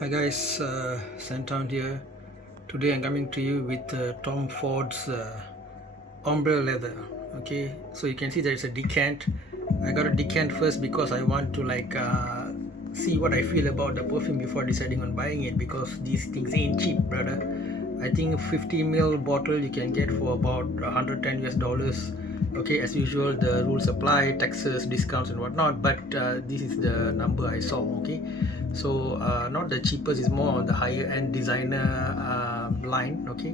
Hi guys, scenthound here. Today I'm coming to you with Tom Ford's Ombre leather. Okay, so you can see there is a decant. I got a decant first because I want to see what I feel about the perfume before deciding on buying it, because these things ain't cheap, brother. I think 50 ml bottle you can get for about 110 US dollars. Okay, as usual, the rules apply, taxes, discounts, and whatnot. But this is the number I saw. Okay, so not the cheapest, is more on the higher end designer line. Okay,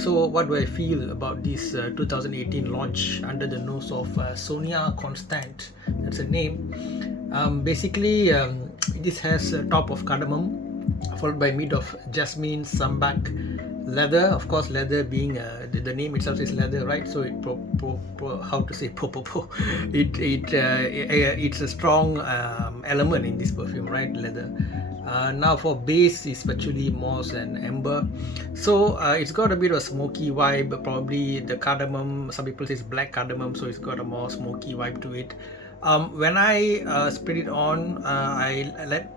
so what do I feel about this 2018 launch under the nose of Sonia Constant? That's a name. Basically, this has a top of cardamom, followed by mid of jasmine, sambac, leather. Of course, leather being the name itself is leather, right? So it how to say it's a strong element in this perfume, right? Leather. Now for base is actually moss and amber, so it's got a bit of a smoky vibe. Probably the cardamom, some people say it's black cardamom, so it's got a more smoky vibe to it. When I sprayed it on, I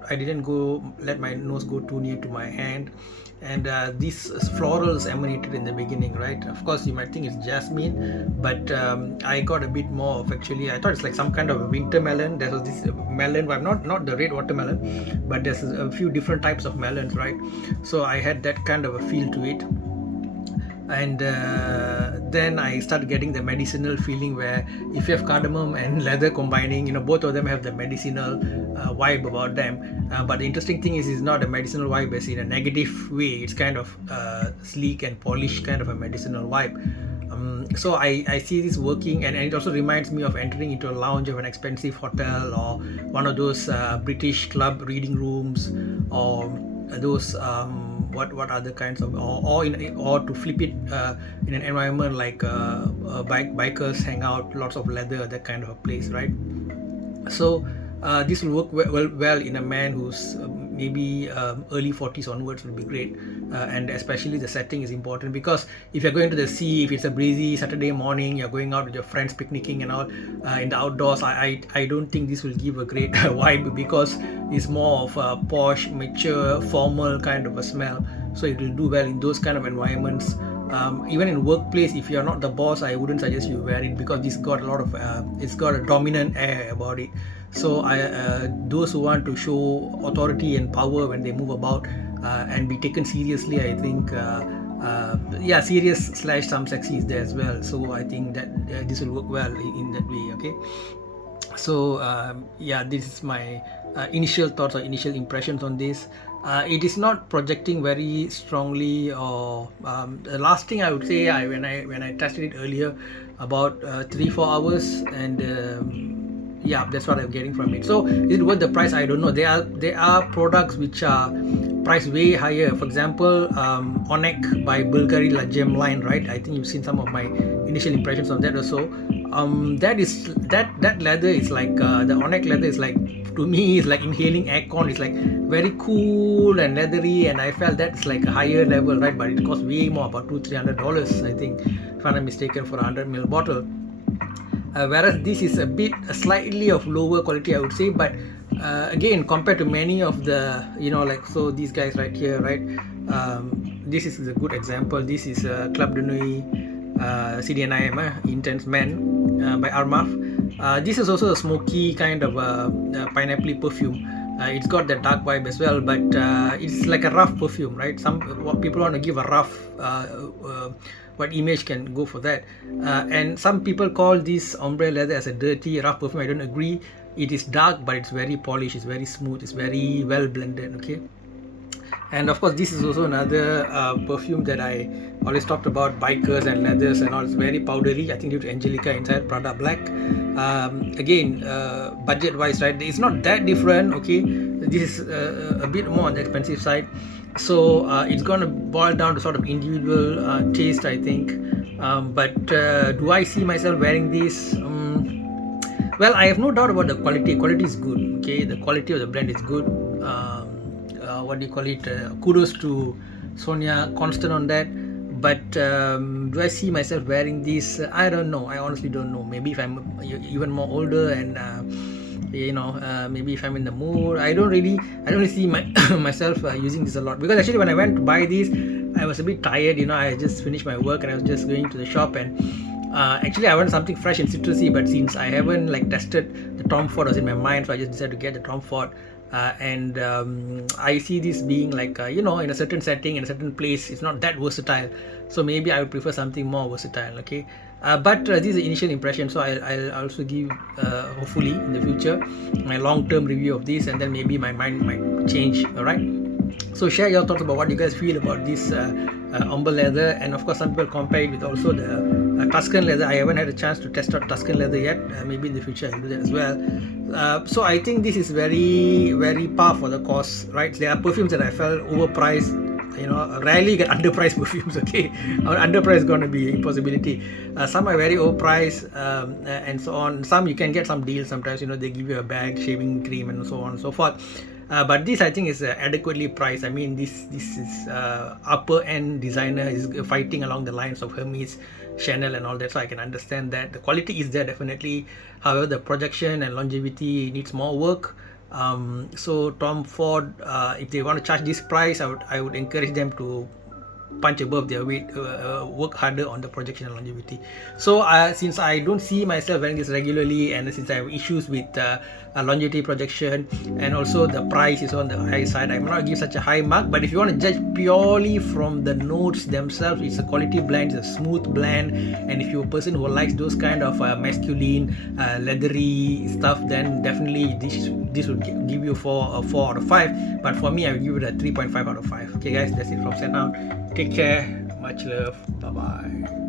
didn't go let my nose go too near to my hand, and these florals emanated in the beginning, right? Of course, you might think it's jasmine, but I got a bit more of, actually, I thought it's like some kind of a winter melon. There was this melon vibe, not the red watermelon, but there's a few different types of melons, right? So I had that kind of a feel to it, and then I started getting the medicinal feeling, where if you have cardamom and leather combining, both of them have the medicinal vibe about them. But the interesting thing is, it's not a medicinal vibe as in a negative way. It's kind of sleek and polished, kind of a medicinal vibe. So I see this working, and it also reminds me of entering into a lounge of an expensive hotel, or one of those British club reading rooms, or those what other kinds of, or to flip it, in an environment like bikers hang out, lots of leather, that kind of a place, right? So this will work well in a man who's maybe early 40s onwards, will be great. And especially the setting is important, because if you're going to the sea, if it's a breezy Saturday morning, you're going out with your friends picnicking and all, in the outdoors, I don't think this will give a great vibe, because it's more of a posh, mature, formal kind of a smell. So it will do well in those kind of environments. Even in workplace, if you're not the boss, I wouldn't suggest you wear it, because it's got a lot of it's got a dominant air about it. So those who want to show authority and power when they move about, and be taken seriously, I think yeah, serious slash some sexy is there as well. So I think that this will work well in that way. Okay, so yeah, this is my initial thoughts or initial impressions on this. It is not projecting very strongly, or the last thing I would say, when I tested it earlier, about 3-4 hours, and yeah, that's what I'm getting from it. So is it worth the price? I don't know. There are products which are priced way higher. For example, Onek by Bulgari La Gem line, right? I think you've seen some of my initial impressions on that also. That leather is like, the Onek leather is like, to me, is like inhaling aircon. It's like very cool and leathery, and I felt that's like a higher level, right? But it costs way more, about $200-300, I think, if I'm not mistaken, for a 100 ml bottle. Whereas this is a slightly of lower quality, I would say. But again, compared to many of the, like, so these guys right here, right? This is a good example. This is Club de Nuit CDNIM, Intense Man, by Armaf. This is also a smoky kind of pineapple perfume. It's got that dark vibe as well, but it's like a rough perfume, right? Some people want to give a rough what image can go for that, and some people call this ombre leather as a dirty, rough perfume. I don't agree. It is dark, but it's very polished, it's very smooth, it's very well blended. Okay, and of course, this is also another perfume that I always talked about, bikers and leathers and all. It's very powdery, I think, due to Angelica inside Prada Black. Again, budget wise, right, it's not that different. Okay, this is a bit more on the expensive side. So it's going to boil down to sort of individual taste, I think. But do I see myself wearing this? Well, I have no doubt about the quality. Quality is good. Okay, the quality of the blend is good. What do you call it? Kudos to Sonia Constant on that. But do I see myself wearing this? I don't know. I honestly don't know. Maybe if I'm even more older, and maybe if I'm in the mood. I don't really see myself using this a lot, because actually when I went to buy these, I was a bit tired. I just finished my work and I was just going to the shop, and actually I wanted something fresh and citrusy, but since I haven't like tested, the Tom Ford was in my mind, so I just decided to get the Tom Ford. And I see this being like in a certain setting, in a certain place, it's not that versatile, so maybe I would prefer something more versatile. Okay, but this is the initial impression, so I'll also give hopefully in the future my long-term review of this, and then maybe my mind might change. All right, so share your thoughts about what you guys feel about this Ombre leather. And of course some people compare it with also the Tuscan leather. I haven't had a chance to test out Tuscan leather yet. Maybe in the future I'll do that as well. So I think this is very, very par for the course, right? There are perfumes that I felt overpriced. Rarely get underpriced perfumes. Okay, underpriced is going to be impossibility. Some are very overpriced, and so on. Some you can get some deals sometimes. They give you a bag, shaving cream, and so on and so forth. But this I think is adequately priced. I mean, this is upper end designer, is fighting along the lines of Hermes, Chanel, and all that. So I can understand that the quality is there definitely. However, the projection and longevity needs more work. So Tom Ford, if they want to charge this price, I would encourage them to punch above their weight, work harder on the projection and longevity. So since I don't see myself wearing this regularly, and since I have issues with longevity, projection, and also the price is on the high side, I may not give such a high mark. But if you want to judge purely from the notes themselves, it's a quality blend, it's a smooth blend, and if you're a person who likes those kind of masculine, leathery stuff, then definitely this would give you a 4 out of 5. But for me, I would give it a 3.5 out of 5. Okay guys, that's it from scenthound. Take care, much love, bye bye.